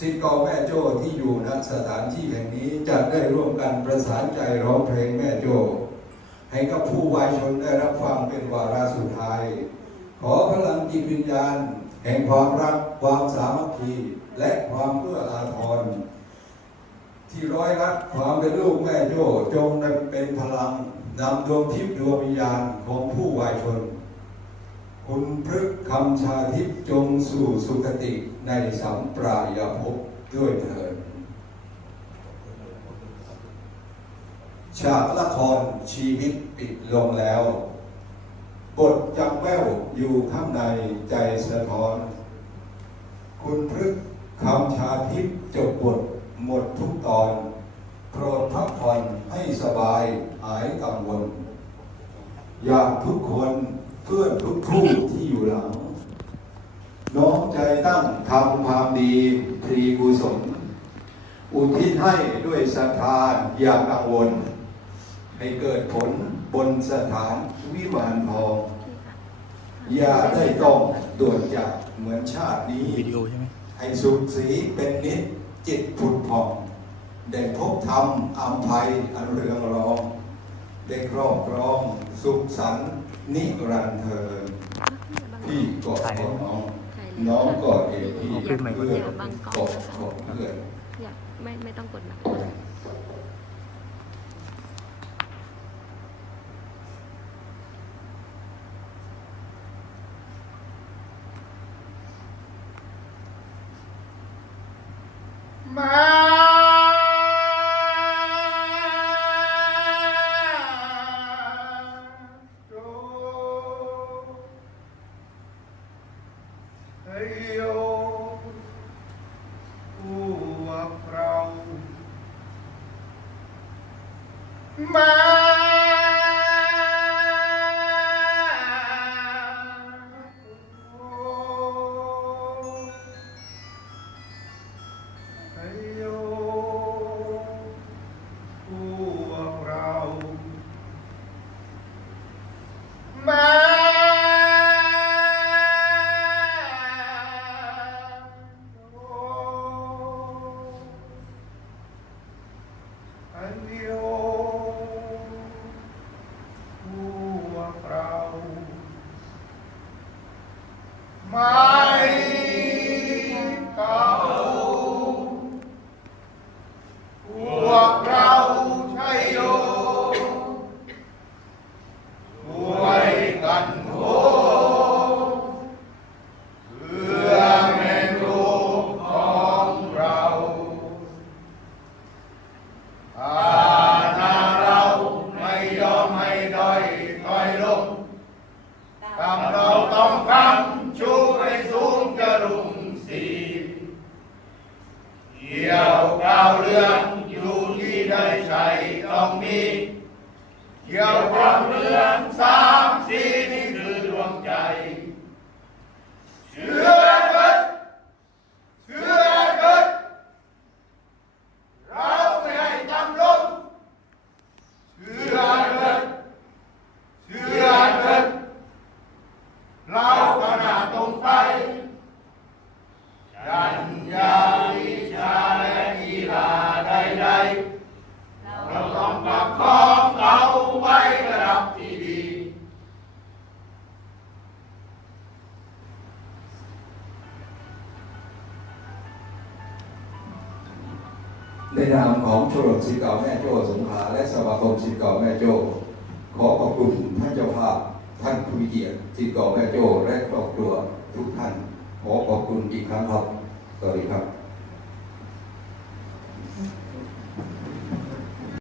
สิทธิ์เก่าแม่โจ้ที่อยู่ณสถานที่แห่งนี้จะได้ร่วมกันประสานใจร้องเพลงแม่โจ้ให้กับผู้วายชนได้รับฟังเป็นวาระสุดท้าย ขอพลังจิตวิญญาณ แห่งความรักความสามัคคีและความเพื่ออาทร ที่ร้อยรักความเป็นลูกแม่โจ้จงได้เป็นพลังนำดวงทิพย์ดวงวิญญาณของผู้วายชน คุณพฤกคำชาทิพย์จงสู่สุคติในสัมปรายภพด้วยเถิดฉากละครชีวิตปิดลงแล้ว บทจังแววอยู่ข้างในใจสะท้อน คุณพฤกคำชาทิพย์จบบทหมดทุกตอนโปรดพักผ่อนให้สบายหายกังวล อยากทุกคน เพื่อนทุกคู่ที่อยู่หลังน้อมใจตั้งทำความดีพรีกุศล อุทิศให้ด้วยศรัทธาอย่ากังวล ให้เกิดผลบนสถานวิมานทอง อย่าได้ต้องด่วนจากเหมือนชาตินี้วิดีโอใช่ไหมให้สุขสีเป็นนิดจิตผุดผ่องได้พบธรรมอัมภัยอันเรืองรอง ได้ครอบครอง สุขสันต์นิรันดร์เธอญพี่กอดของน้อง น้องกอดเองพี่เพื่อนกอดของเพื่อนอยากไม่ไม่ต้องกดนะมา โยพวกเรามา ด้อยถอยลงทำเราต้องคำชูไปสูงจะรุงสีเกี่ยวกาวเรื่องอยู่ที่ได้ใช้ต้องมีเกี่ยวความเรื่องสามสีนี่คือดวงใจ เชื่อเถิดเชื่อเถิดเราไม่ให้ตำลงเชื่อเถิดเชื่อเถิดเราก็น่าตรงไป ยันยาวิชาและกีฬา ใดเราต้องประคองเอาไว้ระดับที่ดี ในนามของชมรมศิษย์เก่าแม่โจ้สงขลาและสมาคมศิษย์เก่าแม่โจ้ขอขอบคุณท่านเจ้าภาพท่านผู้มีเกียรติศิษย์เก่าแม่โจ้และครอบครัวทุกท่านขอขอบคุณอีกครั้งครับสวัสดีครับ